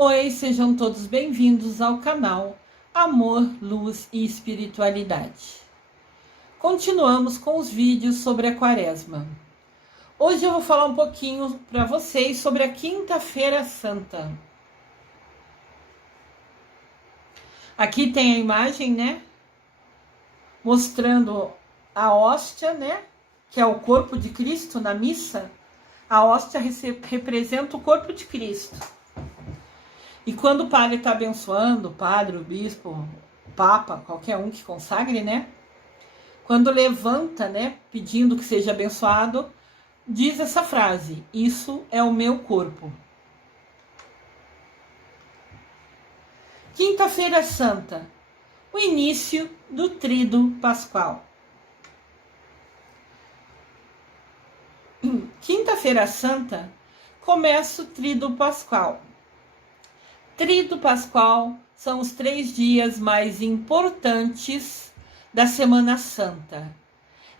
Oi, sejam todos bem-vindos ao canal Amor, Luz e Espiritualidade. Continuamos com os vídeos sobre a Quaresma. Hoje eu vou falar um pouquinho para vocês sobre a Quinta-feira Santa. Aqui tem a imagem, né? Mostrando a hóstia, né? Que é o corpo de Cristo na missa. A hóstia representa o corpo de Cristo. E quando o padre está abençoando, o padre, o bispo, o papa, qualquer um que consagre, né? Quando levanta, né, pedindo que seja abençoado, diz essa frase: isso é o meu corpo. Quinta-feira Santa, o início do Tríduo Pascual. Quinta-feira Santa começa o Tríduo Pascual. Tríduo Pascual são os 3 dias mais importantes da Semana Santa.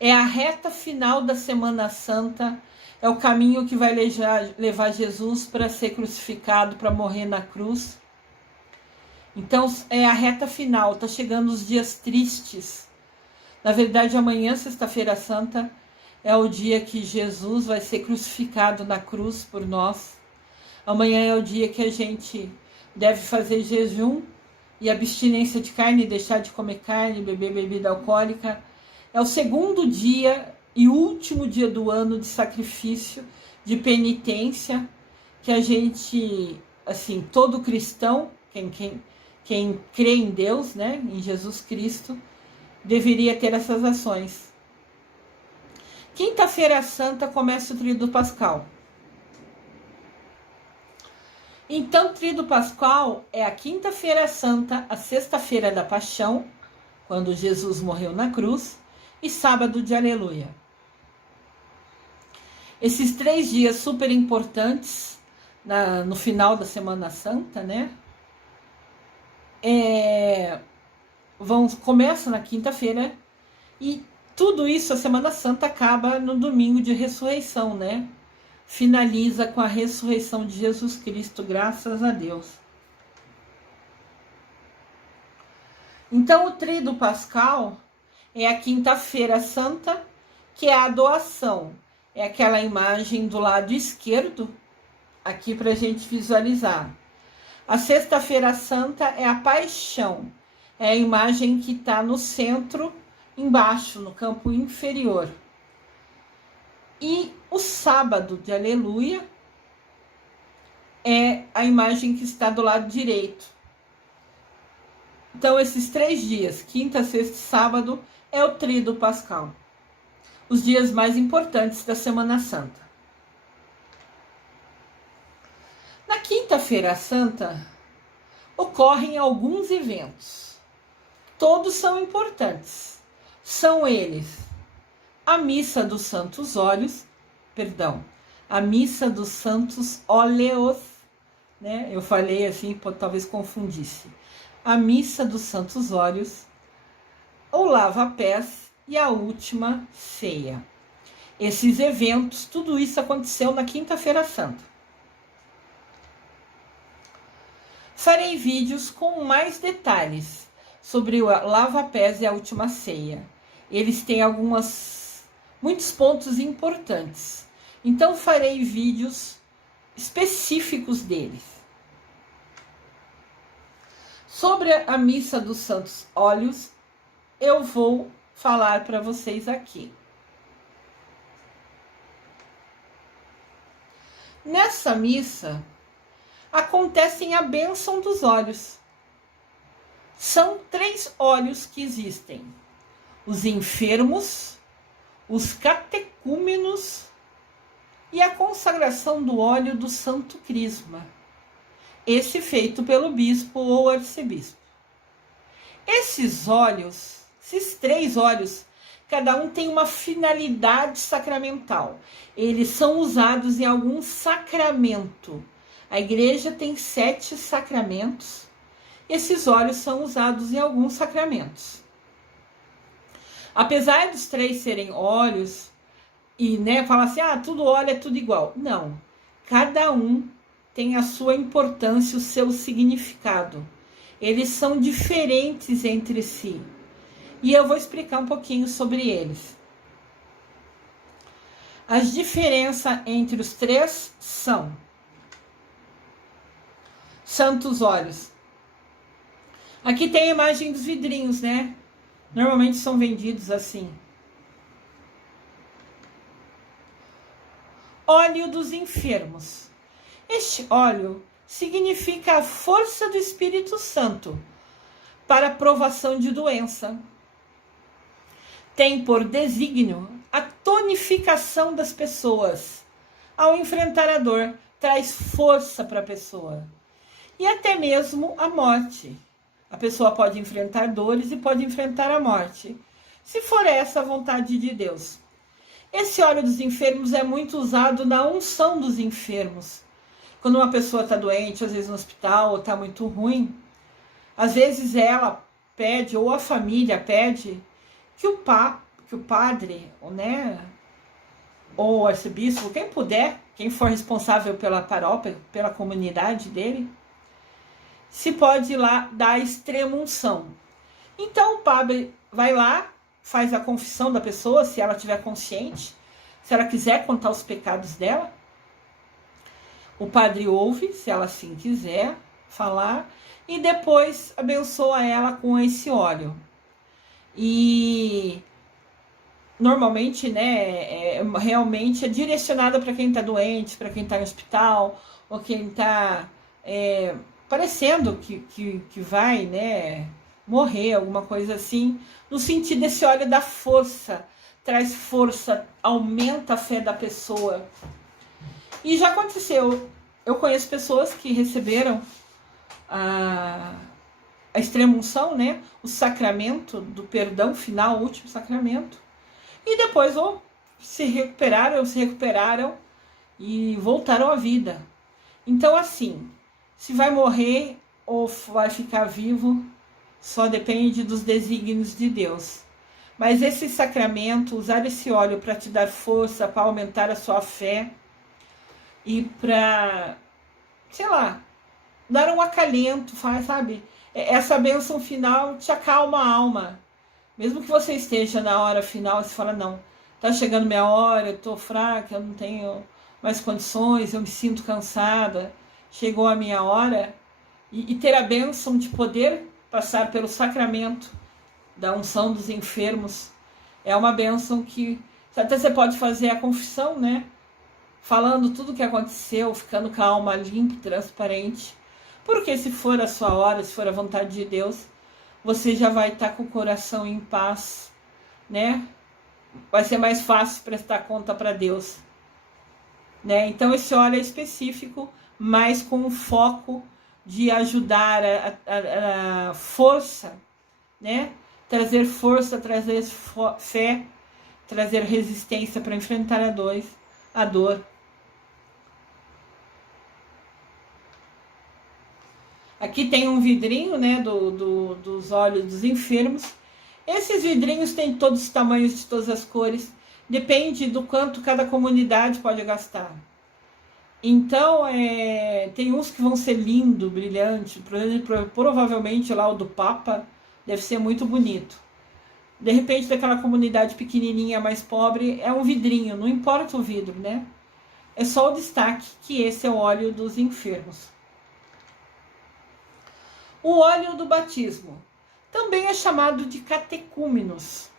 É a reta final da Semana Santa, é o caminho que vai levar Jesus para ser crucificado, para morrer na cruz. Então é a reta final, está chegando os dias tristes. Na verdade, amanhã, Sexta-feira Santa, é o dia que Jesus vai ser crucificado na cruz por nós. Amanhã é o dia que a gente deve fazer jejum e abstinência de carne, deixar de comer carne, beber bebida alcoólica. É o segundo dia e último dia do ano de sacrifício, de penitência, que a gente, assim, todo cristão, quem crê em Deus, né, em Jesus Cristo, deveria ter essas ações. Quinta-feira Santa começa o Tríduo Pascal. Então, Tríduo Pascual é a Quinta-feira Santa, a Sexta-feira da Paixão, quando Jesus morreu na cruz, e Sábado de Aleluia. Esses 3 dias super importantes, no final da Semana Santa, né? Começa na quinta-feira e tudo isso, a Semana Santa, acaba no domingo de ressurreição, né? Finaliza com a ressurreição de Jesus Cristo, graças a Deus. Então, o Tríduo Pascal é a Quinta-feira Santa, que é a doação. É aquela imagem do lado esquerdo, aqui para a gente visualizar. A Sexta-feira Santa é a Paixão. É a imagem que está no centro, embaixo, no campo inferior. E o Sábado de Aleluia é a imagem que está do lado direito. Então, esses 3 dias, quinta, sexta e sábado, é o Tríduo Pascal. Os dias mais importantes da Semana Santa. Na Quinta-feira Santa, ocorrem alguns eventos. Todos são importantes. São eles: a Missa dos Santos Óleos, a Missa dos Santos Óleos, né? Eu falei assim, talvez confundisse. A Missa dos Santos Óleos, o Lava-Pés e a Última Ceia. Esses eventos, tudo isso aconteceu na Quinta-feira Santa. Farei vídeos com mais detalhes sobre o Lava-Pés e a Última Ceia. Eles têm muitos pontos importantes. Então, farei vídeos específicos deles. Sobre a Missa dos Santos Óleos, eu vou falar para vocês aqui. Nessa missa, acontece a bênção dos óleos. São 3 óleos que existem: os enfermos, os catecúmenos e a consagração do óleo do Santo Crisma, esse feito pelo bispo ou arcebispo. Esses 3 óleos, cada um tem uma finalidade sacramental. Eles são usados em algum sacramento. A igreja tem 7 sacramentos. Esses óleos são usados em alguns sacramentos. Apesar dos 3 serem óleos, e falar assim, tudo óleo é tudo igual. Não, cada um têm a sua importância, o seu significado. Eles são diferentes entre si. E eu vou explicar um pouquinho sobre eles. As diferenças entre os três são: santos óleos. Aqui tem a imagem dos vidrinhos, né? Normalmente são vendidos assim. Óleo dos enfermos. Este óleo significa a força do Espírito Santo para a provação de doença. Tem por desígnio a tonificação das pessoas. Ao enfrentar a dor, traz força para a pessoa. E até mesmo a morte. A pessoa pode enfrentar dores e pode enfrentar a morte, se for essa a vontade de Deus. Esse óleo dos enfermos é muito usado na unção dos enfermos. Quando uma pessoa está doente, às vezes no hospital, ou está muito ruim, às vezes ela pede, ou a família pede, que o padre, né, ou o arcebispo, quem puder, quem for responsável pela paróquia, pela comunidade dele, se pode ir lá dar a extrema unção. Então o padre vai lá, faz a confissão da pessoa, se ela estiver consciente, se ela quiser contar os pecados dela. O padre ouve, se ela assim quiser falar, e depois abençoa ela com esse óleo. E normalmente, né, realmente é direcionada para quem está doente, para quem está no hospital, ou quem está parecendo que vai, né, morrer, alguma coisa assim, no sentido desse óleo da força, traz força, aumenta a fé da pessoa. E já aconteceu, eu conheço pessoas que receberam a extrema-unção, né, o sacramento do perdão final, o último sacramento, e depois ou se recuperaram e voltaram à vida. Então, assim, se vai morrer ou vai ficar vivo, só depende dos desígnios de Deus. Mas esse sacramento, usar esse óleo para te dar força, para aumentar a sua fé e para, sei lá, dar um acalento, sabe? Essa bênção final te acalma a alma. Mesmo que você esteja na hora final, você fala, não, tá chegando minha hora, eu tô fraca, eu não tenho mais condições, eu me sinto cansada, chegou a minha hora, e ter a bênção de poder passar pelo sacramento da unção dos enfermos é uma bênção que até você pode fazer a confissão, né? Falando tudo o que aconteceu, ficando com a alma limpa, transparente. Porque se for a sua hora, se for a vontade de Deus, você já vai estar com o coração em paz, né? Vai ser mais fácil prestar conta para Deus, né? Então esse óleo é específico, mas com o foco de ajudar a força, né? Trazer força, trazer fé, trazer resistência para enfrentar a dor. Aqui tem um vidrinho, né, dos óleos dos enfermos. Esses vidrinhos têm todos os tamanhos, de todas as cores. Depende do quanto cada comunidade pode gastar. Então, tem uns que vão ser lindo, brilhante. Provavelmente lá o do Papa deve ser muito bonito. De repente, daquela comunidade pequenininha, mais pobre, é um vidrinho. Não importa o vidro, né? É só o destaque que esse é o óleo dos enfermos. O óleo do batismo também é chamado de catecúmenos.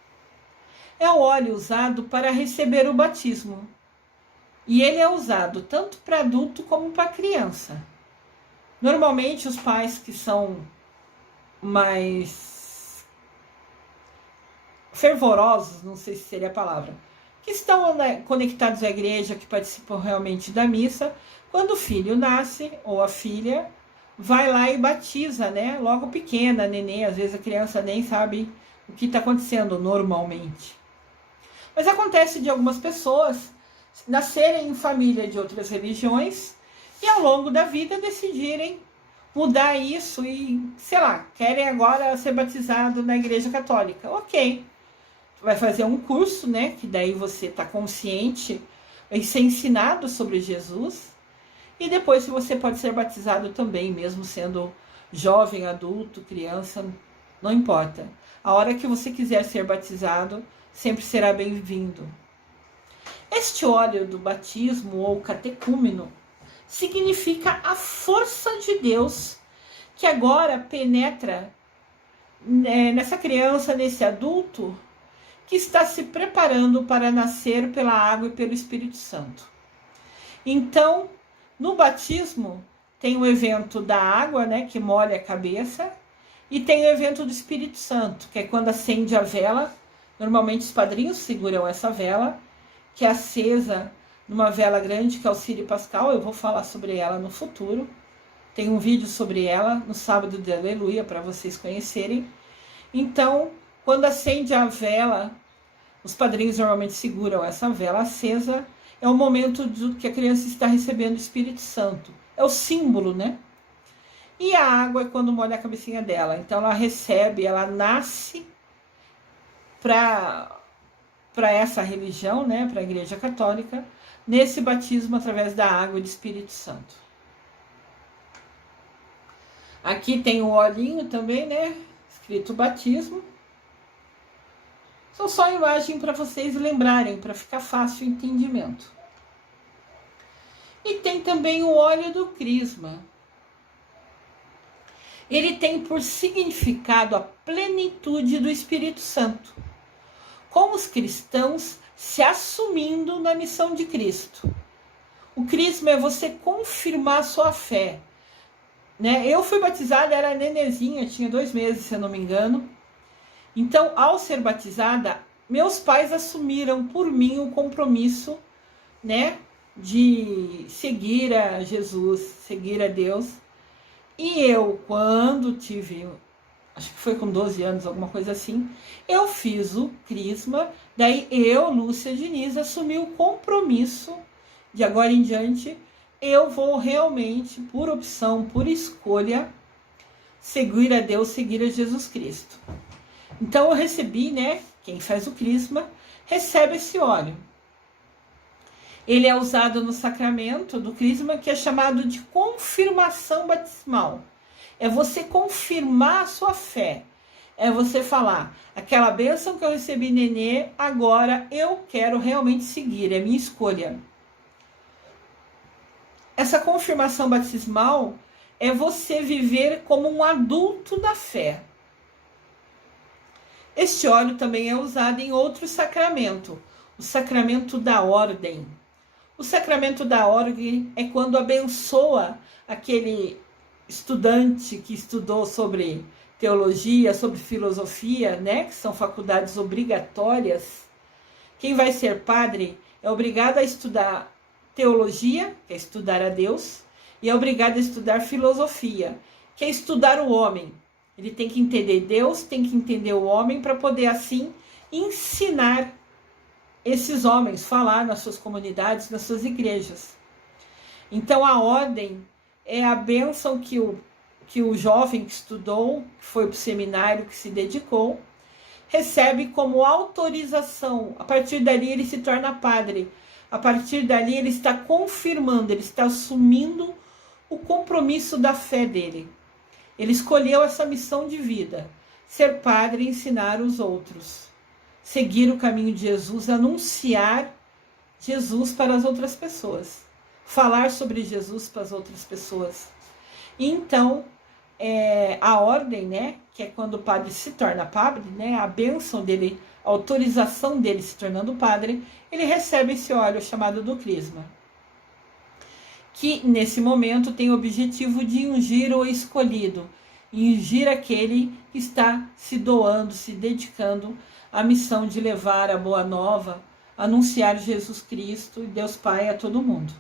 É o óleo usado para receber o batismo. E ele é usado tanto para adulto como para criança. Normalmente os pais que são mais fervorosos, não sei se seria a palavra, que estão, né, conectados à igreja, que participam realmente da missa, quando o filho nasce, ou a filha, vai lá e batiza, né? Logo pequena, neném, às vezes a criança nem sabe o que está acontecendo normalmente. Mas acontece de algumas pessoas nascerem em família de outras religiões e ao longo da vida decidirem mudar isso e, sei lá, querem agora ser batizado na igreja católica. Ok, vai fazer um curso, né? Que daí você está consciente, vai ser ensinado sobre Jesus. E depois você pode ser batizado também, mesmo sendo jovem, adulto, criança, não importa. A hora que você quiser ser batizado, sempre será bem-vindo. Este óleo do batismo ou catecúmeno significa a força de Deus que agora penetra nessa criança, nesse adulto que está se preparando para nascer pela água e pelo Espírito Santo. Então, no batismo, tem o evento da água, né, que molha a cabeça, e tem o evento do Espírito Santo, que é quando acende a vela. Normalmente os padrinhos seguram essa vela, que é acesa numa vela grande, que é o Círio Pascal. Eu vou falar sobre ela no futuro. Tem um vídeo sobre ela no sábado de Aleluia, para vocês conhecerem. Então, quando acende a vela, os padrinhos normalmente seguram essa vela acesa. É o momento que a criança está recebendo o Espírito Santo. É o símbolo, né? E a água é quando molha a cabecinha dela. Então ela recebe, ela nasce para essa religião, né? Para a Igreja Católica, nesse batismo através da água e do Espírito Santo. Aqui tem o olhinho também, né? Escrito batismo. São só imagem para vocês lembrarem, para ficar fácil o entendimento. E tem também o óleo do crisma. Ele tem por significado a plenitude do Espírito Santo, como os cristãos se assumindo na missão de Cristo. O crisma é você confirmar a sua fé, né? Eu fui batizada, era nenezinha, tinha 2 meses, se eu não me engano. Então, ao ser batizada, meus pais assumiram por mim o compromisso, né, de seguir a Jesus, seguir a Deus. E eu, quando tive, acho que foi com 12 anos, alguma coisa assim, eu fiz o crisma. Daí eu, Lúcia Diniz, assumi o compromisso de agora em diante, eu vou realmente, por opção, por escolha, seguir a Deus, seguir a Jesus Cristo. Então eu recebi, né, quem faz o crisma, recebe esse óleo. Ele é usado no sacramento do crisma, que é chamado de confirmação batismal. É você confirmar a sua fé. É você falar, aquela bênção que eu recebi, nenê, agora eu quero realmente seguir, é minha escolha. Essa confirmação batismal é você viver como um adulto da fé. Este óleo também é usado em outro sacramento, o sacramento da ordem. O sacramento da ordem é quando abençoa aquele estudante que estudou sobre teologia, sobre filosofia, né, que são faculdades obrigatórias. Quem vai ser padre é obrigado a estudar teologia, que é estudar a Deus, e é obrigado a estudar filosofia, que é estudar o homem. Ele tem que entender Deus, tem que entender o homem, para poder assim ensinar esses homens, falar nas suas comunidades, nas suas igrejas. Então a ordem é a bênção que o jovem que estudou, que foi para o seminário, que se dedicou, recebe como autorização. A partir dali ele se torna padre. A partir dali ele está confirmando, ele está assumindo o compromisso da fé dele. Ele escolheu essa missão de vida, ser padre e ensinar os outros, seguir o caminho de Jesus, anunciar Jesus para as outras pessoas, falar sobre Jesus para as outras pessoas. E então, a ordem, né, que é quando o padre se torna padre, né, a bênção dele, a autorização dele se tornando padre, ele recebe esse óleo chamado do crisma, que nesse momento tem o objetivo de ungir o escolhido, ungir aquele que está se doando, se dedicando à missão de levar a boa nova, anunciar Jesus Cristo e Deus Pai a todo mundo.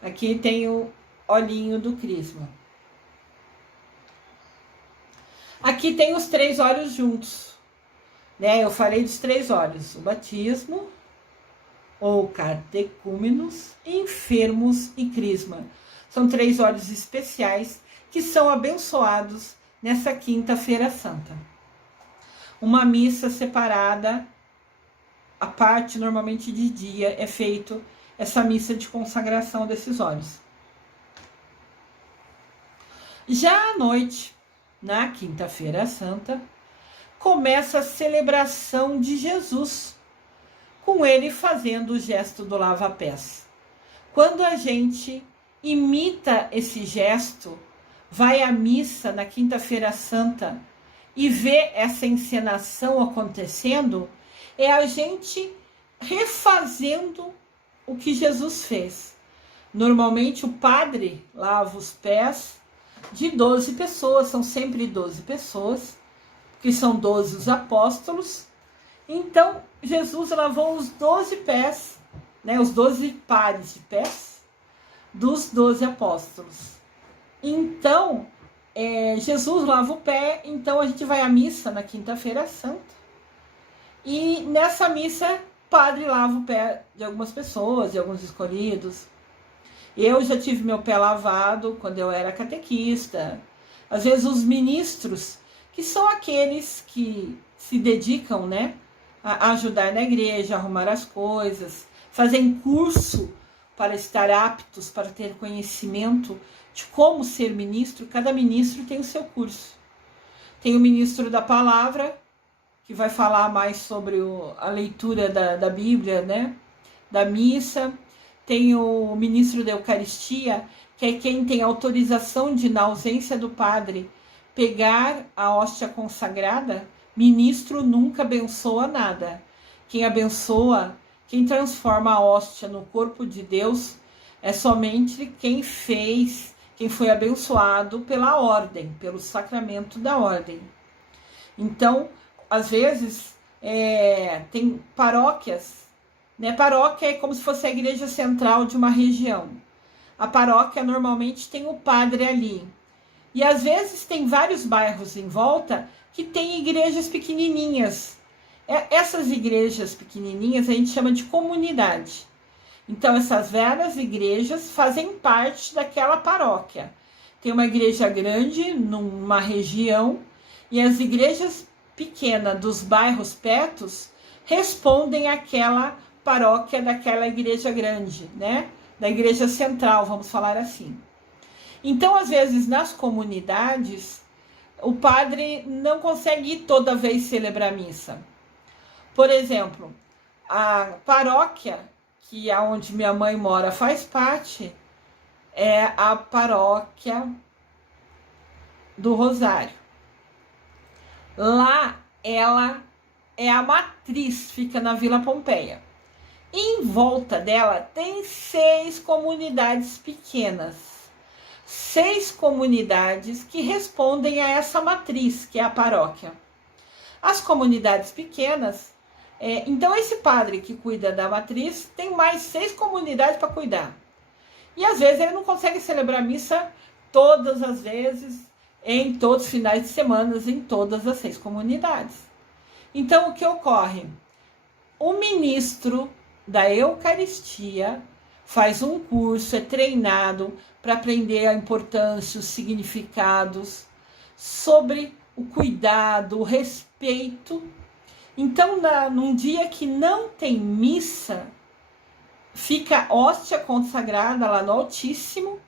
Aqui tem o olhinho do crisma. Aqui tem os 3 óleos juntos, né? Eu falei dos 3 óleos: o batismo, ou catecúmenos, enfermos e crisma. São 3 óleos especiais que são abençoados nessa quinta-feira santa. Uma missa separada, a parte normalmente de dia, é feito essa missa de consagração desses óleos. Já à noite, na Quinta-feira Santa, começa a celebração de Jesus, com ele fazendo o gesto do lava-pés. Quando a gente imita esse gesto, vai à missa na Quinta-feira Santa e vê essa encenação acontecendo, é a gente refazendo o que Jesus fez. Normalmente o padre lava os pés de 12 pessoas, são sempre 12 pessoas, que são 12 os apóstolos. Então, Jesus lavou os 12 pés, né, os 12 pares de pés dos 12 apóstolos. Então, Jesus lava o pé, então a gente vai à missa na Quinta-feira Santa. E nessa missa, o padre lava o pé de algumas pessoas, de alguns escolhidos. Eu já tive meu pé lavado quando eu era catequista. Às vezes os ministros, que são aqueles que se dedicam, né, a ajudar na igreja, a arrumar as coisas, fazem curso para estar aptos, para ter conhecimento de como ser ministro. Cada ministro tem o seu curso. Tem o ministro da palavra, que vai falar mais sobre a leitura da Bíblia, né, da missa. Tem o ministro da Eucaristia, que é quem tem autorização de, na ausência do padre, pegar a hóstia consagrada. Ministro nunca abençoa nada. Quem abençoa, quem transforma a hóstia no corpo de Deus, é somente quem foi abençoado pela ordem, pelo sacramento da ordem. Então, às vezes, tem paróquias, né? Paróquia é como se fosse a igreja central de uma região. A paróquia normalmente tem o padre ali. E às vezes tem vários bairros em volta que tem igrejas pequenininhas. Essas igrejas pequenininhas a gente chama de comunidade. Então essas várias igrejas fazem parte daquela paróquia. Tem uma igreja grande numa região e as igrejas pequenas dos bairros pertos respondem àquela paróquia daquela igreja grande, né? Da igreja central, vamos falar assim. Então, às vezes, nas comunidades, o padre não consegue ir toda vez celebrar missa. Por exemplo, a paróquia, que é onde minha mãe mora, faz parte, é a paróquia do Rosário. Lá, ela é a matriz, fica na Vila Pompeia. Em volta dela tem 6 comunidades pequenas. 6 comunidades que respondem a essa matriz, que é a paróquia. As comunidades pequenas, então esse padre que cuida da matriz tem mais 6 comunidades para cuidar. E às vezes ele não consegue celebrar missa todas as vezes, em todos os finais de semana, em todas as 6 comunidades. Então o que ocorre? O ministro da Eucaristia faz um curso, é treinado para aprender a importância, os significados, sobre o cuidado, o respeito. Então, num dia que não tem missa, fica hóstia consagrada lá no Altíssimo.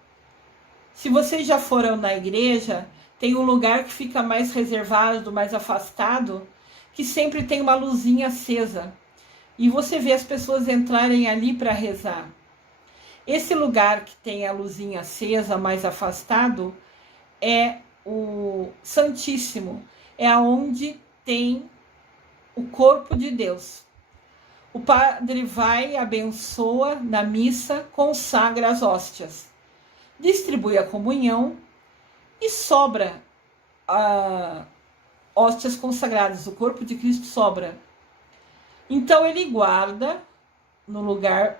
Se vocês já foram na igreja, tem um lugar que fica mais reservado, mais afastado, que sempre tem uma luzinha acesa. E você vê as pessoas entrarem ali para rezar. Esse lugar que tem a luzinha acesa, mais afastado, é o Santíssimo. É onde tem o corpo de Deus. O padre vai, abençoa na missa, consagra as hóstias, distribui a comunhão e sobra hóstias consagradas. O corpo de Cristo sobra. Então ele guarda no lugar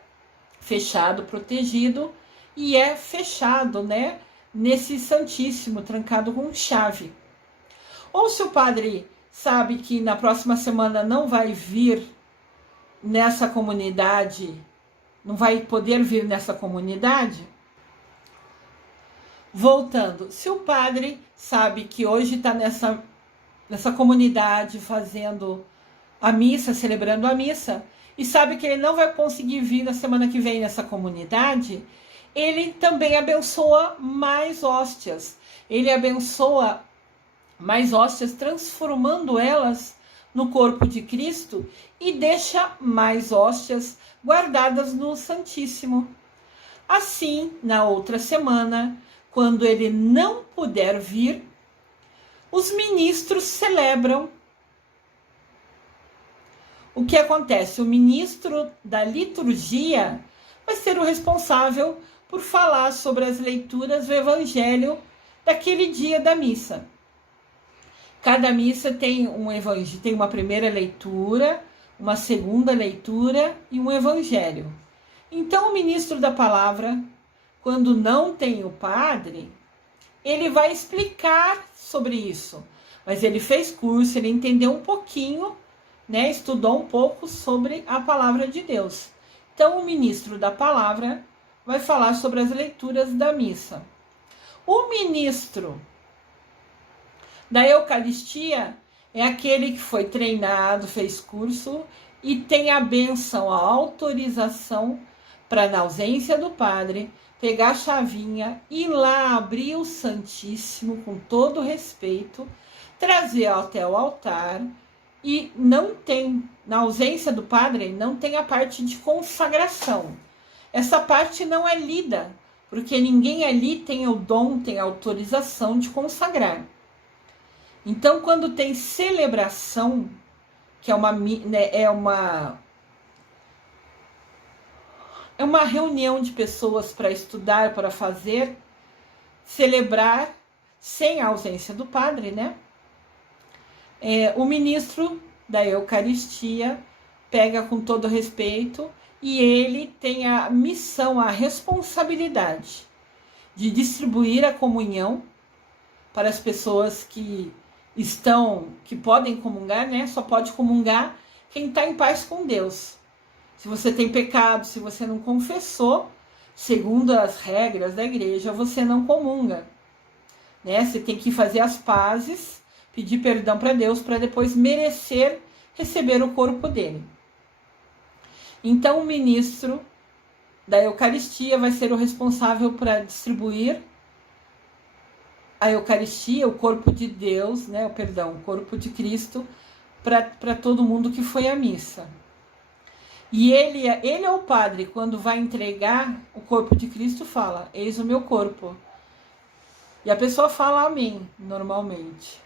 fechado, protegido, e é fechado, né, nesse Santíssimo, trancado com chave. Ou se o padre sabe que na próxima semana não vai vir nessa comunidade, não vai poder vir nessa comunidade, voltando, se o padre sabe que hoje está nessa comunidade fazendo a missa, celebrando a missa, e sabe que ele não vai conseguir vir na semana que vem nessa comunidade, ele também abençoa mais hóstias. Ele abençoa mais hóstias, transformando elas no corpo de Cristo e deixa mais hóstias guardadas no Santíssimo. Assim, na outra semana, quando ele não puder vir, os ministros celebram. O que acontece? O ministro da liturgia vai ser o responsável por falar sobre as leituras do evangelho daquele dia da missa. Cada missa tem um evangelho, tem uma primeira leitura, uma segunda leitura e um evangelho. Então, o ministro da palavra, quando não tem o padre, ele vai explicar sobre isso. Mas ele fez curso, ele entendeu um pouquinho, né, estudou um pouco sobre a palavra de Deus. Então, o ministro da palavra vai falar sobre as leituras da missa. O ministro da Eucaristia é aquele que foi treinado, fez curso e tem a bênção, a autorização para, na ausência do padre, pegar a chavinha, ir lá abrir o Santíssimo com todo respeito, trazer até o altar. E não tem, na ausência do padre, não tem a parte de consagração. Essa parte não é lida, porque ninguém ali tem o dom, tem a autorização de consagrar. Então, quando tem celebração, que é uma reunião de pessoas para estudar, para fazer, celebrar sem a ausência do padre, né? O ministro da Eucaristia pega com todo respeito e ele tem a missão, a responsabilidade de distribuir a comunhão para as pessoas que podem comungar, né? Só pode comungar quem está em paz com Deus. Se você tem pecado, se você não confessou, segundo as regras da igreja, você não comunga, né? Você tem que fazer as pazes, pedir perdão para Deus, para depois merecer receber o corpo dele. Então, o ministro da Eucaristia vai ser o responsável para distribuir a Eucaristia, o corpo de Deus, né? O corpo de Cristo, para todo mundo que foi à missa. E ele é o padre, quando vai entregar o corpo de Cristo, fala: eis o meu corpo. E a pessoa fala amém, normalmente.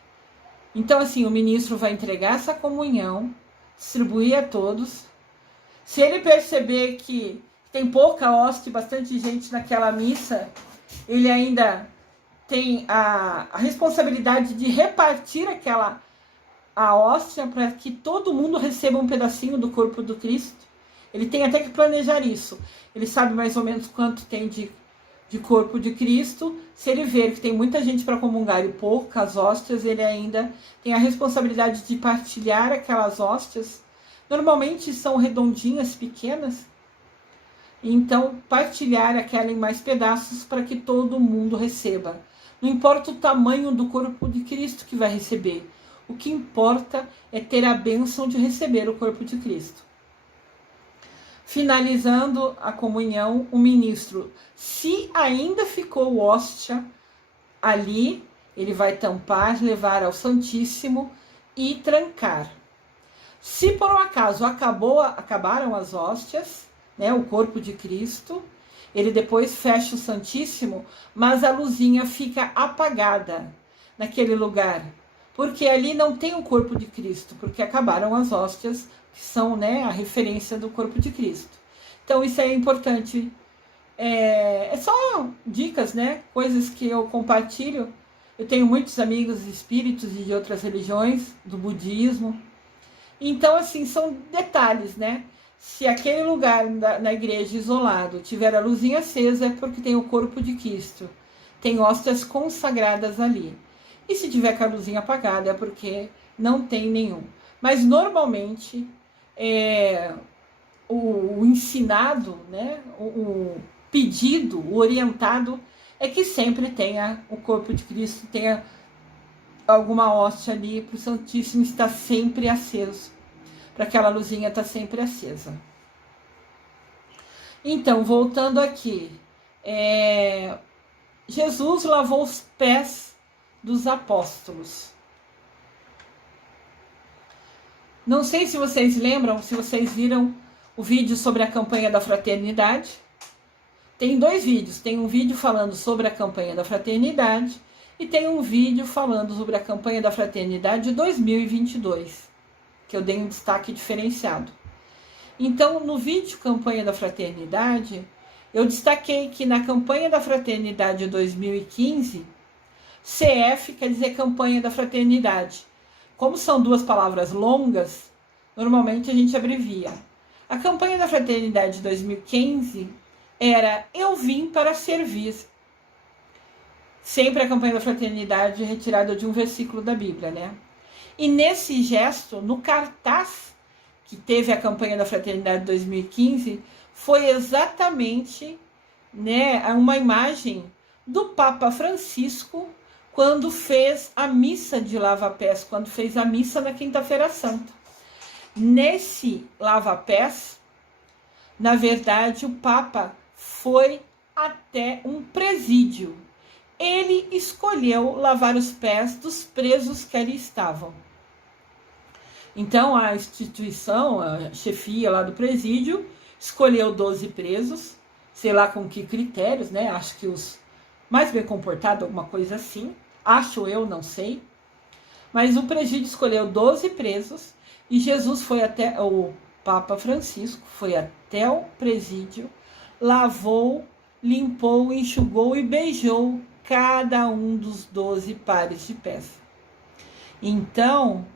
Então, assim, o ministro vai entregar essa comunhão, distribuir a todos. Se ele perceber que tem pouca hóstia, bastante gente naquela missa, ele ainda tem a responsabilidade de repartir a hóstia para que todo mundo receba um pedacinho do corpo do Cristo. Ele tem até que planejar isso. Ele sabe mais ou menos quanto tem de corpo de Cristo. Se ele ver que tem muita gente para comungar e poucas hóstias, ele ainda tem a responsabilidade de partilhar aquelas hóstias. Normalmente são redondinhas, pequenas. Então, partilhar aquela em mais pedaços para que todo mundo receba. Não importa o tamanho do corpo de Cristo que vai receber. O que importa é ter a bênção de receber o corpo de Cristo. Finalizando a comunhão, o ministro, se ainda ficou hóstia ali, ele vai tampar, levar ao Santíssimo e trancar. Se por um acaso acabaram as hóstias, né, o corpo de Cristo, ele depois fecha o Santíssimo, mas a luzinha fica apagada naquele lugar, porque ali não tem o corpo de Cristo, porque acabaram as hóstias, que são, né, a referência do corpo de Cristo. Então isso é importante. É só dicas, né, coisas que eu compartilho. Eu tenho muitos amigos espíritos e de outras religiões, do budismo. Então, assim, são detalhes, né? Se aquele lugar na igreja isolado tiver a luzinha acesa, é porque tem o corpo de Cristo. Tem hóstias consagradas ali. E se tiver com a luzinha apagada, é porque não tem nenhum. Mas, normalmente, o ensinado, né? O pedido, o orientado, é que sempre tenha o corpo de Cristo, tenha alguma hóstia ali para o Santíssimo estar sempre aceso, para aquela luzinha estar sempre acesa. Então, voltando aqui, Jesus lavou os pés dos apóstolos. Não sei se vocês lembram, se vocês viram o vídeo sobre a campanha da fraternidade. Tem 2 vídeos, tem um vídeo falando sobre a campanha da fraternidade e tem um vídeo falando sobre a campanha da fraternidade de 2022, que eu dei um destaque diferenciado. Então, no vídeo campanha da fraternidade, eu destaquei que na campanha da fraternidade de 2015, CF quer dizer campanha da fraternidade. Como são 2 palavras longas, normalmente a gente abrevia. A campanha da fraternidade de 2015 era Eu Vim para Servir. Sempre a campanha da fraternidade é retirada de um versículo da Bíblia, né? E nesse gesto, no cartaz que teve a campanha da fraternidade de 2015, foi exatamente, né, uma imagem do Papa Francisco quando fez a missa de lava-pés, quando fez a missa na Quinta-feira Santa. Nesse lava-pés, na verdade, o Papa foi até um presídio. Ele escolheu lavar os pés dos presos que ali estavam. Então, a instituição, a chefia lá do presídio, escolheu 12 presos, sei lá com que critérios, né? Acho que os mais bem comportados, alguma coisa assim. Acho eu, não sei. Mas o presídio escolheu 12 presos e Jesus foi até, o Papa Francisco foi até o presídio, lavou, limpou, enxugou e beijou cada um dos 12 pares de pés. Então,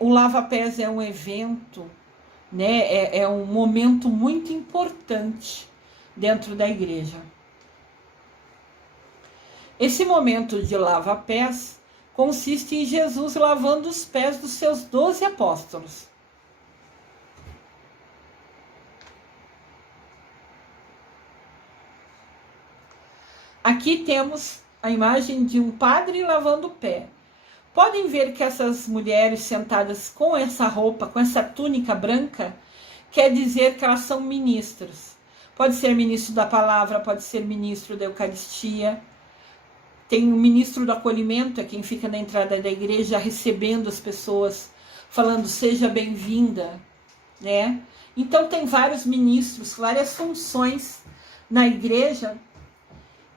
o lava-pés é um evento, né? É um momento muito importante dentro da igreja. Esse momento de lava-pés consiste em Jesus lavando os pés dos seus 12 apóstolos. Aqui temos a imagem de um padre lavando o pé. Podem ver que essas mulheres sentadas com essa roupa, com essa túnica branca, quer dizer que elas são ministros. Pode ser ministro da palavra, pode ser ministro da Eucaristia. Tem o ministro do acolhimento, é quem fica na entrada da igreja recebendo as pessoas, falando seja bem-vinda, né? Então tem vários ministros, várias funções na igreja,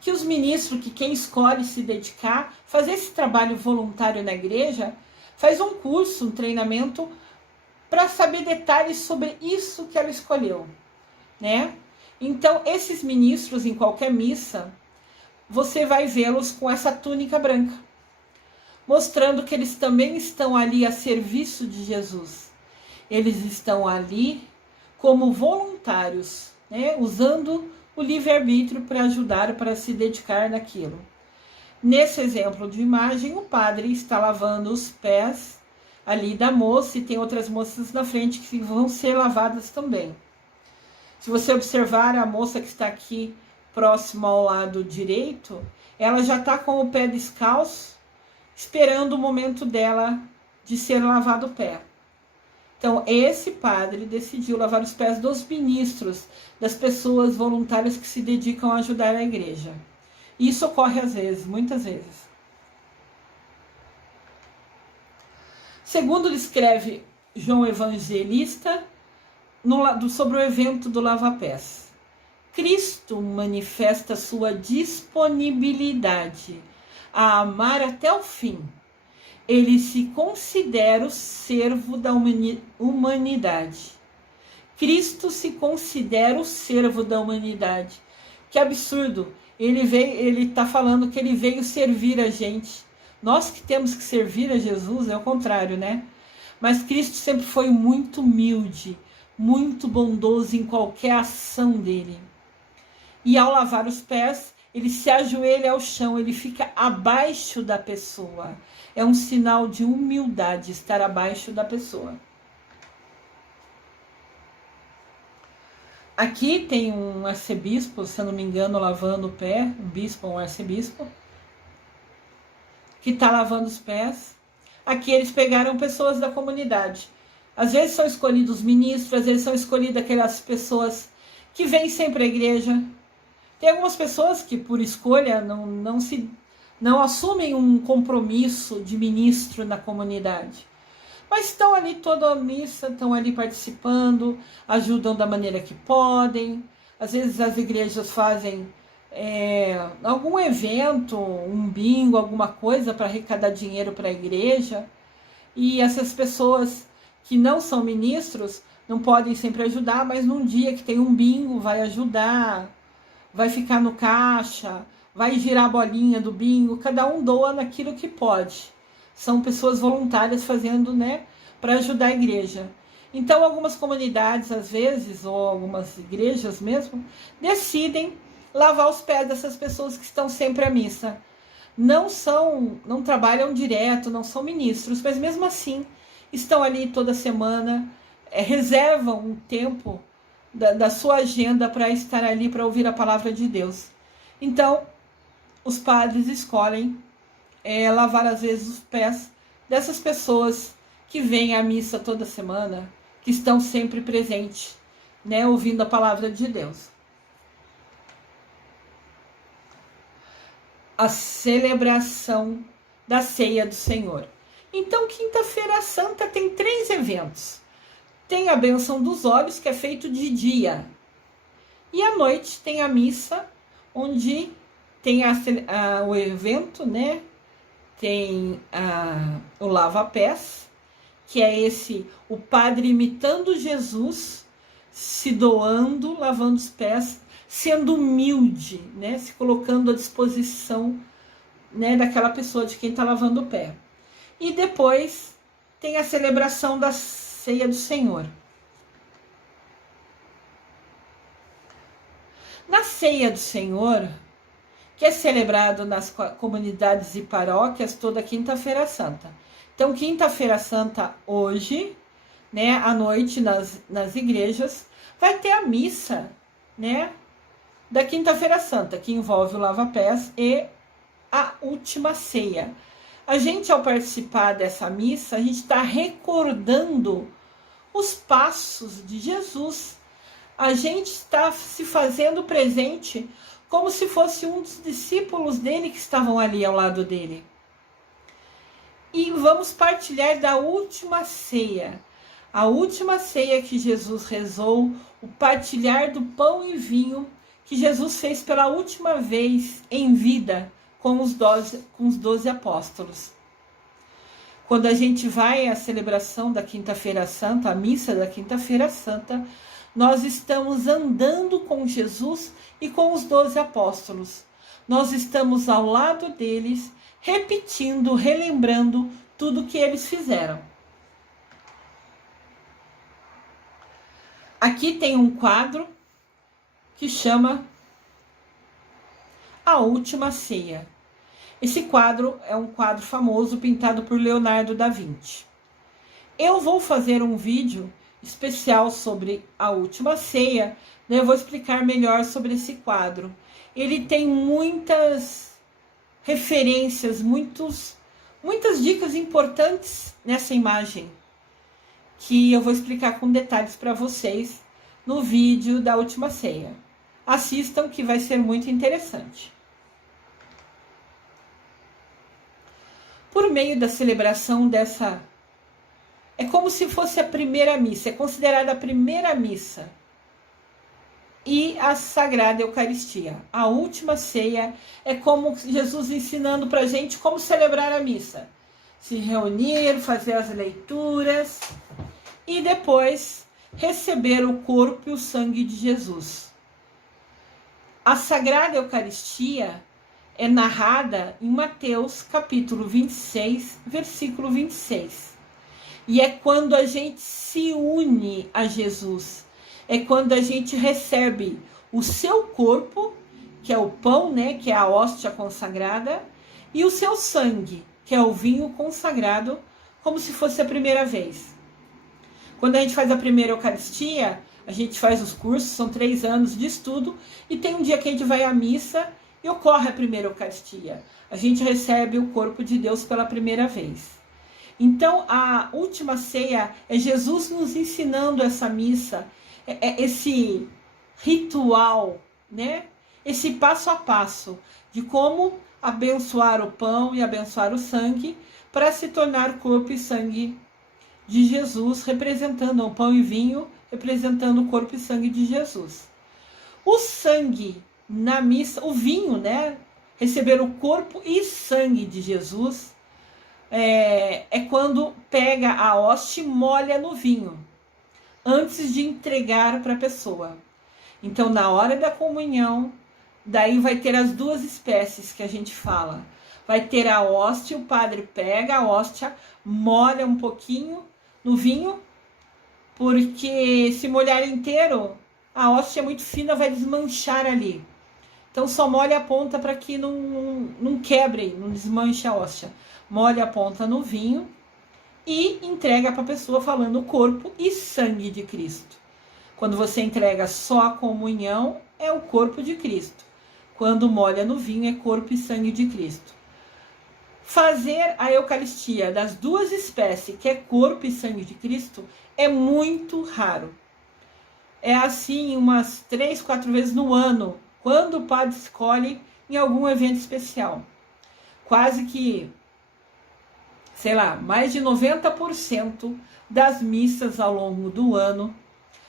que os ministros, que quem escolhe se dedicar, fazer esse trabalho voluntário na igreja, faz um curso, um treinamento, para saber detalhes sobre isso que ela escolheu, né? Então, esses ministros, em qualquer missa, você vai vê-los com essa túnica branca, mostrando que eles também estão ali a serviço de Jesus. Eles estão ali como voluntários, né? Usando o livre-arbítrio para ajudar, para se dedicar naquilo. Nesse exemplo de imagem, o padre está lavando os pés ali da moça e tem outras moças na frente que vão ser lavadas também. Se você observar a moça que está aqui próximo ao lado direito, ela já está com o pé descalço, esperando o momento dela de ser lavado o pé. Então, esse padre decidiu lavar os pés dos ministros, das pessoas voluntárias que se dedicam a ajudar a igreja. Isso ocorre às vezes, muitas vezes. Segundo descreve João Evangelista, sobre o evento do lava-pés, Cristo manifesta sua disponibilidade a amar até o fim. Ele se considera o servo da humanidade. Cristo se considera o servo da humanidade. Que absurdo! Ele está falando que ele veio servir a gente. Nós que temos que servir a Jesus, é o contrário, né? Mas Cristo sempre foi muito humilde, muito bondoso em qualquer ação dele. E ao lavar os pés, ele se ajoelha ao chão, ele fica abaixo da pessoa. É um sinal de humildade estar abaixo da pessoa. Aqui tem um arcebispo, se eu não me engano, lavando o pé, um bispo ou um arcebispo, que está lavando os pés. Aqui eles pegaram pessoas da comunidade. Às vezes são escolhidos ministros, às vezes são escolhidas aquelas pessoas que vêm sempre à igreja. Tem algumas pessoas que, por escolha, não assumem um compromisso de ministro na comunidade. Mas estão ali toda a missa, estão ali participando, ajudam da maneira que podem. Às vezes as igrejas fazem algum evento, um bingo, alguma coisa para arrecadar dinheiro para a igreja. E essas pessoas que não são ministros não podem sempre ajudar, mas num dia que tem um bingo vai ajudar, vai ficar no caixa, vai girar a bolinha do bingo, cada um doa naquilo que pode. São pessoas voluntárias fazendo, para ajudar a igreja. Então, algumas comunidades, às vezes, ou algumas igrejas mesmo, decidem lavar os pés dessas pessoas que estão sempre à missa. Não trabalham direto, não são ministros, mas mesmo assim, estão ali toda semana, reservam um tempo da sua agenda para estar ali, para ouvir a palavra de Deus. Então, os padres escolhem lavar às vezes os pés dessas pessoas que vêm à missa toda semana, que estão sempre presentes, ouvindo a palavra de Deus. A celebração da Ceia do Senhor. Então, Quinta-feira Santa tem 3 eventos. Tem a bênção dos olhos, que é feito de dia. E à noite tem a missa, onde tem o evento, Tem o lava-pés, que é o padre imitando Jesus, se doando, lavando os pés, sendo humilde, se colocando à disposição, daquela pessoa, de quem está lavando o pé. E depois tem a celebração da Ceia do Senhor. Na Ceia do Senhor, que é celebrado nas comunidades e paróquias toda Quinta-feira Santa. Então, Quinta-feira Santa hoje, à noite nas igrejas, vai ter a missa, da Quinta-feira Santa, que envolve o lava-pés e a última ceia. A gente, ao participar dessa missa, a gente está recordando os passos de Jesus. A gente está se fazendo presente como se fosse um dos discípulos dele que estavam ali ao lado dele. E vamos partilhar da última ceia. A última ceia que Jesus rezou, o partilhar do pão e vinho que Jesus fez pela última vez em vida com os 12 apóstolos. Quando a gente vai à celebração da Quinta-feira Santa, a missa da Quinta-feira Santa, nós estamos andando com Jesus e com os 12 apóstolos. Nós estamos ao lado deles, repetindo, relembrando tudo que eles fizeram. Aqui tem um quadro que chama A Última Ceia. Esse quadro é um quadro famoso pintado por Leonardo da Vinci. Eu vou fazer um vídeo especial sobre a última ceia, eu vou explicar melhor sobre esse quadro. Ele tem muitas referências, muitas dicas importantes nessa imagem, que eu vou explicar com detalhes para vocês no vídeo da última ceia. Assistam, que vai ser muito interessante. Por meio da celebração dessa... É como se fosse a primeira missa, é considerada a primeira missa. E a Sagrada Eucaristia. A última ceia é como Jesus ensinando para a gente como celebrar a missa. Se reunir, fazer as leituras e depois receber o corpo e o sangue de Jesus. A Sagrada Eucaristia é narrada em Mateus capítulo 26, versículo 26. E é quando a gente se une a Jesus. É quando a gente recebe o seu corpo, que é o pão, que é a hóstia consagrada, e o seu sangue, que é o vinho consagrado, como se fosse a primeira vez. Quando a gente faz a primeira Eucaristia, a gente faz os cursos, são 3 anos de estudo, e tem um dia que a gente vai à missa e ocorre a primeira Eucaristia. A gente recebe o corpo de Deus pela primeira vez. Então, a última ceia é Jesus nos ensinando essa missa, esse ritual, né? Esse passo a passo de como abençoar o pão e abençoar o sangue para se tornar corpo e sangue de Jesus, representando o pão e vinho, representando o corpo e sangue de Jesus. O sangue na missa, o vinho, né? Receber o corpo e sangue de Jesus é quando pega a hóstia e molha no vinho, antes de entregar para a pessoa. Então, na hora da comunhão, daí vai ter as duas espécies que a gente fala. Vai ter a hóstia, o padre pega a hóstia, molha um pouquinho no vinho, porque se molhar inteiro, a hóstia é muito fina, vai desmanchar ali. Então só molha a ponta para que não quebre, não desmanche a hóstia. Molha a ponta no vinho e entrega para a pessoa falando corpo e sangue de Cristo. Quando você entrega só a comunhão, é o corpo de Cristo. Quando molha no vinho, é corpo e sangue de Cristo. Fazer a Eucaristia das duas espécies, que é corpo e sangue de Cristo, é muito raro. É assim umas 3, 4 vezes no ano, quando o padre escolhe em algum evento especial. Quase que, sei lá, mais de 90% das missas ao longo do ano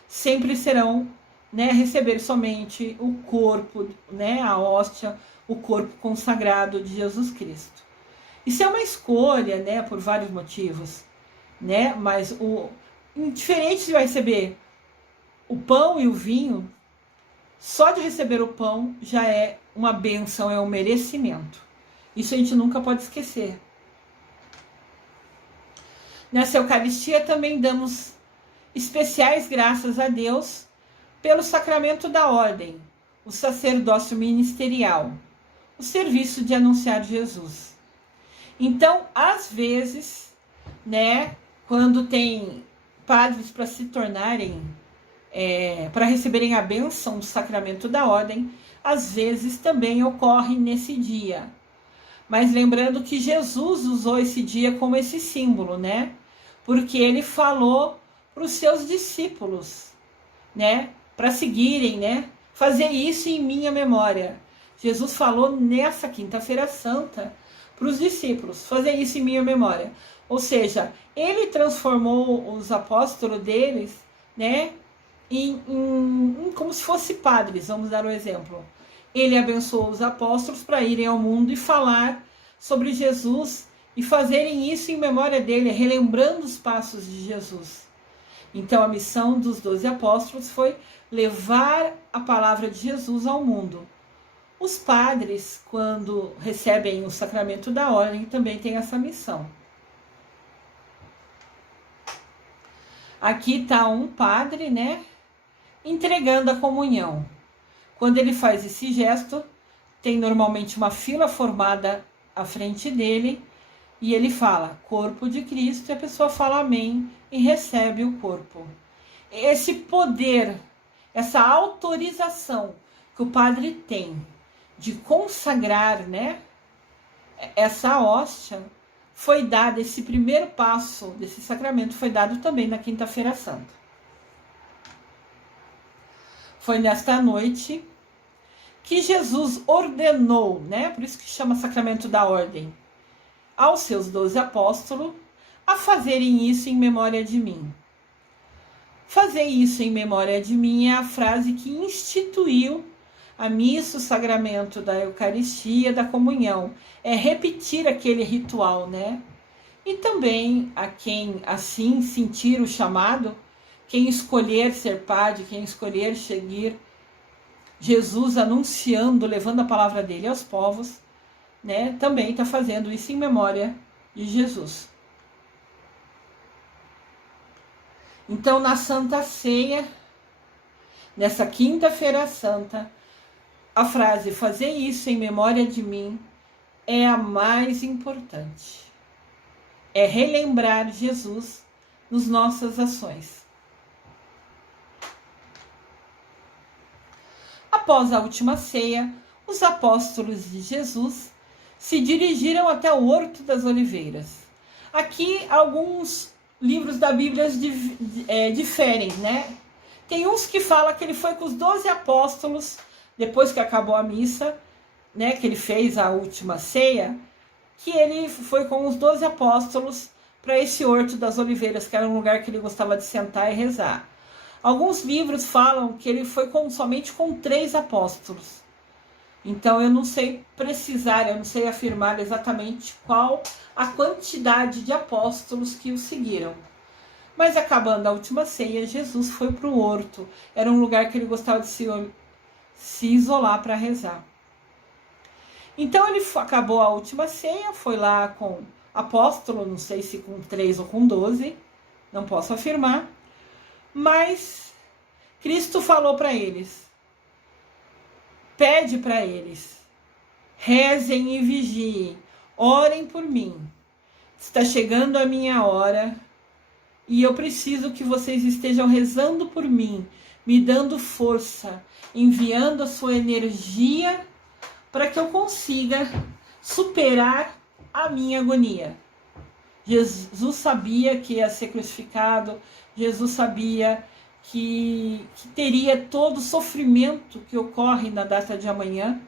sempre serão, né, receber somente o corpo, né, a hóstia, o corpo consagrado de Jesus Cristo. Isso é uma escolha, né, por vários motivos, né, mas indiferente se vai receber o pão e o vinho, só de receber o pão já é uma bênção, é um merecimento. Isso a gente nunca pode esquecer. Nessa Eucaristia também damos especiais graças a Deus pelo sacramento da ordem, o sacerdócio ministerial, o serviço de anunciar Jesus. Então, às vezes, né, quando tem padres para se tornarem, para receberem a bênção do sacramento da ordem, às vezes também ocorre nesse dia. Mas lembrando que Jesus usou esse dia como esse símbolo, né? Porque ele falou para os seus discípulos, né? Para seguirem, né? Fazer isso em minha memória. Jesus falou nessa quinta-feira santa para os discípulos, fazer isso em minha memória. Ou seja, ele transformou os apóstolos deles, né, em como se fossem padres, vamos dar um exemplo. Ele abençoou os apóstolos para irem ao mundo e falar sobre Jesus e fazerem isso em memória dele, relembrando os passos de Jesus. Então a missão dos 12 apóstolos foi levar a palavra de Jesus ao mundo. Os padres, quando recebem o sacramento da ordem, também têm essa missão. Aqui está um padre, né, entregando a comunhão. Quando ele faz esse gesto, tem normalmente uma fila formada à frente dele e ele fala, corpo de Cristo, e a pessoa fala amém e recebe o corpo. Esse poder, essa autorização que o padre tem de consagrar, né, essa hóstia, foi dado, esse primeiro passo desse sacramento foi dado também na quinta-feira santa. Foi nesta noite que Jesus ordenou, né, por isso que chama sacramento da ordem, aos seus 12 apóstolos a fazerem isso em memória de mim. Fazer isso em memória de mim é a frase que instituiu a missa, o sacramento da Eucaristia, da comunhão. É repetir aquele ritual, né? E também a quem assim sentir o chamado, quem escolher ser padre, quem escolher seguir Jesus anunciando, levando a palavra dele aos povos, né? Também está fazendo isso em memória de Jesus. Então, na Santa Ceia, nessa quinta-feira santa, a frase fazer isso em memória de mim é a mais importante. É relembrar Jesus nas nossas ações. Após a última ceia, os apóstolos de Jesus se dirigiram até o Horto das Oliveiras. Aqui alguns livros da Bíblia diferem, né? Tem uns que falam que ele foi com os 12 apóstolos, depois que acabou a missa, né? Que ele fez a última ceia, que ele foi com os 12 apóstolos para esse Horto das Oliveiras, que era um lugar que ele gostava de sentar e rezar. Alguns livros falam que ele foi somente com 3 apóstolos. Então eu não sei precisar, eu não sei afirmar exatamente qual a quantidade de apóstolos que o seguiram. Mas acabando a última ceia, Jesus foi para o horto. Era um lugar que ele gostava de se isolar para rezar. Então ele acabou a última ceia, foi lá com apóstolo, não sei se com 3 ou com 12, não posso afirmar. Mas Cristo falou para eles, pede para eles, rezem e vigiem, orem por mim. Está chegando a minha hora e eu preciso que vocês estejam rezando por mim, me dando força, enviando a sua energia para que eu consiga superar a minha agonia. Jesus sabia que ia ser crucificado, Jesus sabia que teria todo o sofrimento que ocorre na data de amanhã,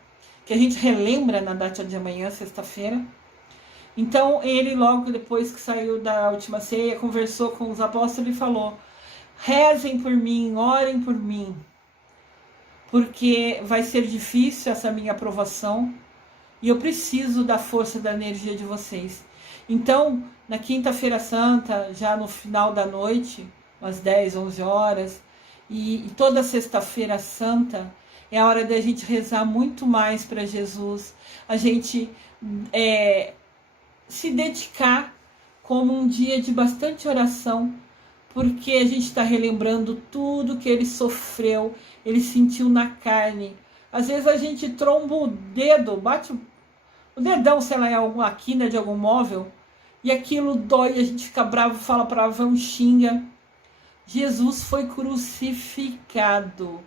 que a gente relembra na data de amanhã, sexta-feira. Então ele, logo depois que saiu da última ceia, conversou com os apóstolos e falou, rezem por mim, orem por mim, porque vai ser difícil essa minha provação e eu preciso da força, da energia de vocês. Então, na quinta-feira santa, já no final da noite, umas 10, 11 horas, e toda sexta-feira santa, é a hora da gente rezar muito mais para Jesus, a gente se dedicar como um dia de bastante oração, porque a gente está relembrando tudo que ele sofreu, ele sentiu na carne. Às vezes a gente tromba o dedo, bate o dedão, sei lá, em alguma quina de algum móvel, e aquilo dói, a gente fica bravo, fala palavrão, xinga. Jesus foi crucificado,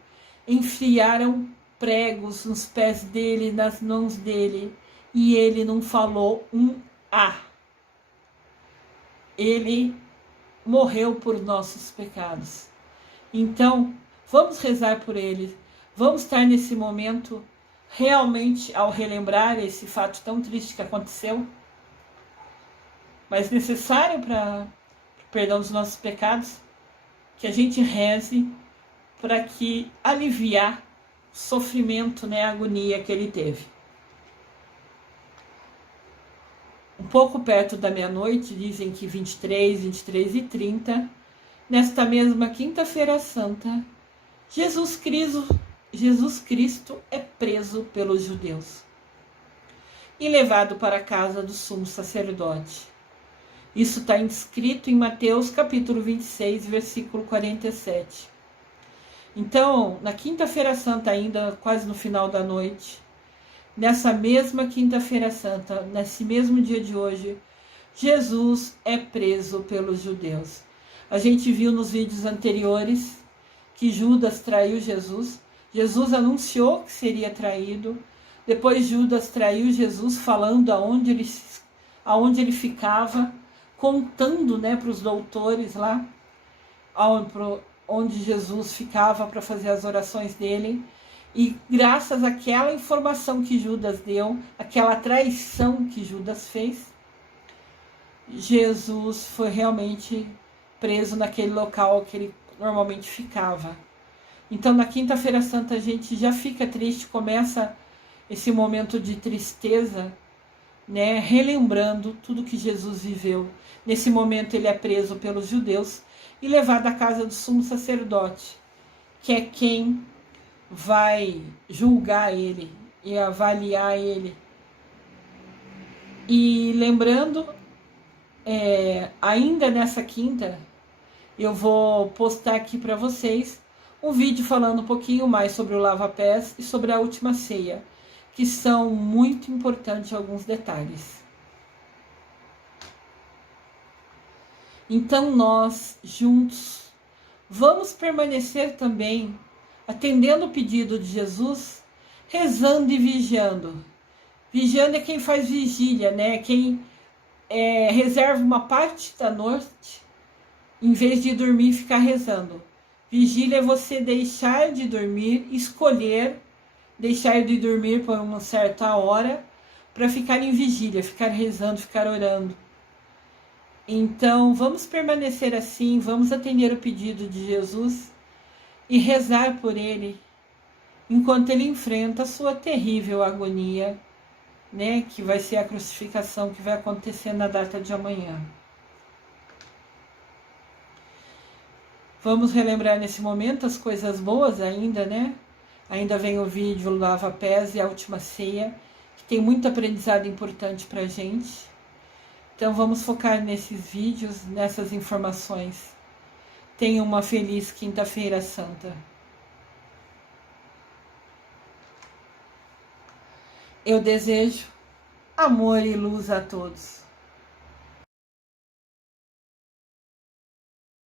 enfiaram pregos nos pés dele, nas mãos dele, e ele não falou um A. Ele morreu por nossos pecados. Então, vamos rezar por ele, vamos estar nesse momento realmente ao relembrar esse fato tão triste que aconteceu, mas necessário para o perdão dos nossos pecados, que a gente reze para que aliviar o sofrimento, né, a agonia que ele teve. Um pouco perto da meia-noite, dizem que 23h30, nesta mesma quinta-feira santa, Jesus Cristo é preso pelos judeus e levado para a casa do sumo sacerdote. Isso está inscrito em Mateus capítulo 26, versículo 47. Então, na quinta-feira santa ainda, quase no final da noite, nessa mesma quinta-feira santa, nesse mesmo dia de hoje, Jesus é preso pelos judeus. A gente viu nos vídeos anteriores que Judas traiu Jesus. Jesus anunciou que seria traído. Depois Judas traiu Jesus falando aonde ele ficava, contando, né, para os doutores lá, onde Jesus ficava para fazer as orações dele. E graças àquela informação que Judas deu, aquela traição que Judas fez, Jesus foi realmente preso naquele local que ele normalmente ficava. Então, na quinta-feira santa, a gente já fica triste, começa esse momento de tristeza, né, relembrando tudo que Jesus viveu. Nesse momento, ele é preso pelos judeus e levado à casa do sumo sacerdote, que é quem vai julgar ele e avaliar ele. E lembrando, ainda nessa quinta, eu vou postar aqui para vocês um vídeo falando um pouquinho mais sobre o lava-pés e sobre a última ceia, que são muito importantes alguns detalhes. Então nós, juntos, vamos permanecer também atendendo o pedido de Jesus, rezando e vigiando. Vigiando é quem faz vigília, né? Quem reserva uma parte da noite, em vez de dormir, ficar rezando. Vigília é você deixar de dormir, escolher deixar de dormir por uma certa hora para ficar em vigília, ficar rezando, ficar orando. Então, vamos permanecer assim, vamos atender o pedido de Jesus e rezar por ele, enquanto ele enfrenta a sua terrível agonia, né, que vai ser a crucificação que vai acontecer na data de amanhã. Vamos relembrar nesse momento as coisas boas ainda, né? Ainda vem o vídeo Lava Pés e a Última Ceia, que tem muito aprendizado importante pra gente. Então vamos focar nesses vídeos, nessas informações. Tenha uma feliz Quinta-feira Santa. Eu desejo amor e luz a todos.